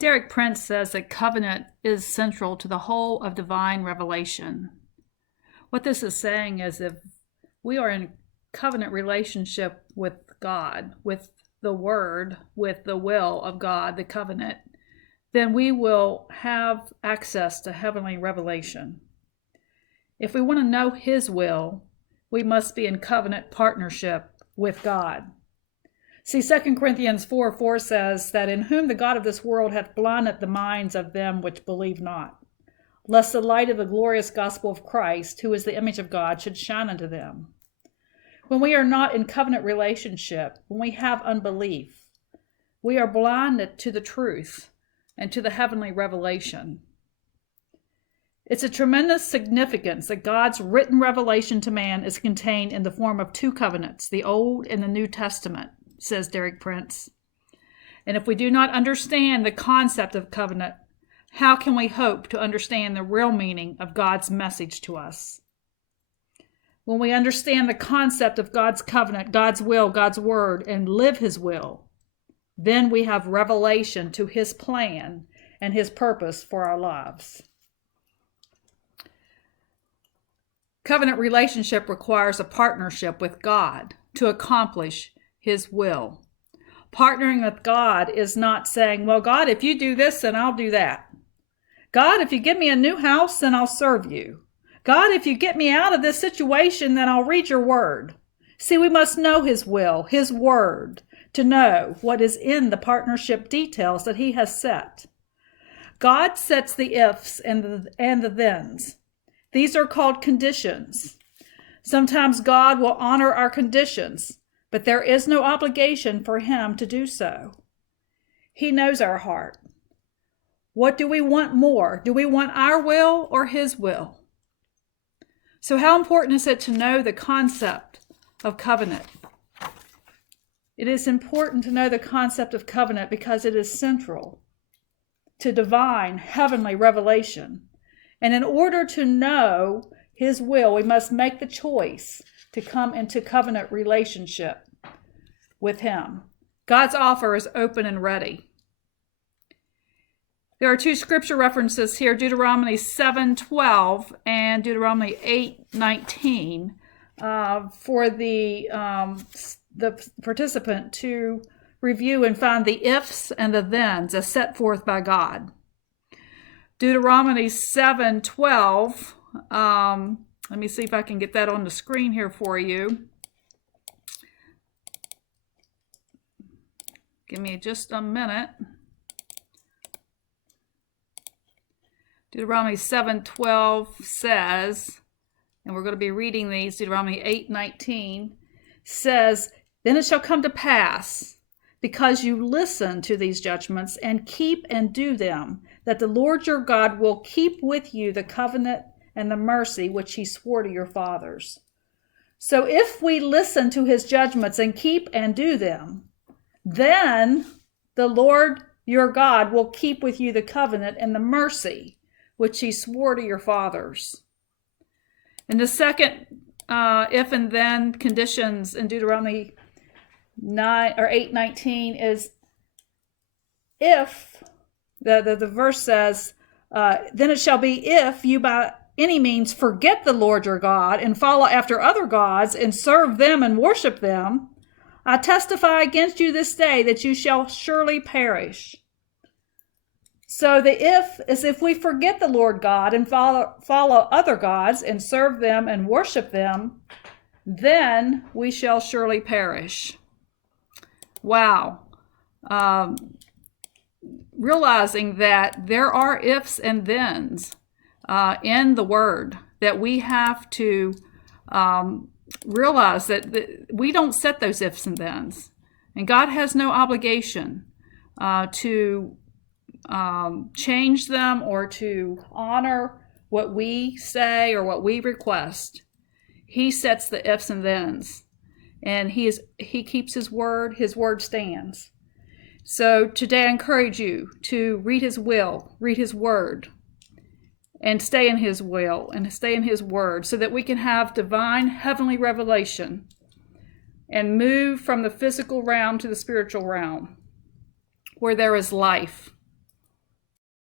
Derek Prince says that covenant is central to the whole of divine revelation. What this is saying is if we are in covenant relationship with God, with the Word, with the will of God, the covenant, then we will have access to heavenly revelation. If we want to know His will, we must be in covenant partnership with God. See, 2 Corinthians 4:4 says that in whom the God of this world hath blinded the minds of them which believe not, lest the light of the glorious gospel of Christ, who is the image of God, should shine unto them. When we are not in covenant relationship, when we have unbelief, we are blinded to the truth and to the heavenly revelation. It's a tremendous significance that God's written revelation to man is contained in the form of two covenants, the Old and the New Testament, says Derek Prince. And if we do not understand the concept of covenant, how can we hope to understand the real meaning of God's message to us? When we understand the concept of God's covenant, God's will, God's word, and live His will, then we have revelation to His plan and His purpose for our lives. Covenant relationship requires a partnership with God to accomplish His will. Partnering with God is not saying, well, God, if you do this, then I'll do that. God, if you give me a new house, then I'll serve you. God, if you get me out of this situation, then I'll read your word. See, we must know His will, His word, to know what is in the partnership details that He has set. God sets the ifs and the thens. These are called conditions. Sometimes God will honor our conditions, but there is no obligation for Him to do so. He knows our heart. What do we want more? Do we want our will or His will? So how important is it to know the concept of covenant? It is important to know the concept of covenant because it is central to divine, heavenly revelation. And in order to know His will, we must make the choice to come into covenant relationship with Him. God's offer is open and ready. There are two scripture references here, Deuteronomy 7:12 and Deuteronomy 8:19, for the participant to review and find the ifs and the thens as set forth by God. Deuteronomy 7:12, let me see if I can get that on the screen here for you. Give me just a minute. Deuteronomy 7:12 says, and we're going to be reading these, Deuteronomy 8:19 says, "Then it shall come to pass, because you listen to these judgments and keep and do them, that the Lord your God will keep with you the covenant and the mercy which He swore to your fathers." So if we listen to His judgments and keep and do them, then the Lord your God will keep with you the covenant and the mercy which He swore to your fathers. And the second if and then conditions in Deuteronomy 8:19 is if, the verse says, then it shall be if you by any means forget the Lord your God and follow after other gods and serve them and worship them, I testify against you this day that you shall surely perish. So the if is if we forget the Lord God and follow other gods and serve them and worship them, then we shall surely perish. Wow. Realizing that there are ifs and thens in the Word, that we have to realize that we don't set those ifs and thens. And God has no obligation to change them or to honor what we say or what we request. He sets the ifs and thens, and he keeps His word stands. So today I encourage you to read His will, read His word, and stay in His will and stay in His word, so that we can have divine heavenly revelation and move from the physical realm to the spiritual realm, where there is life.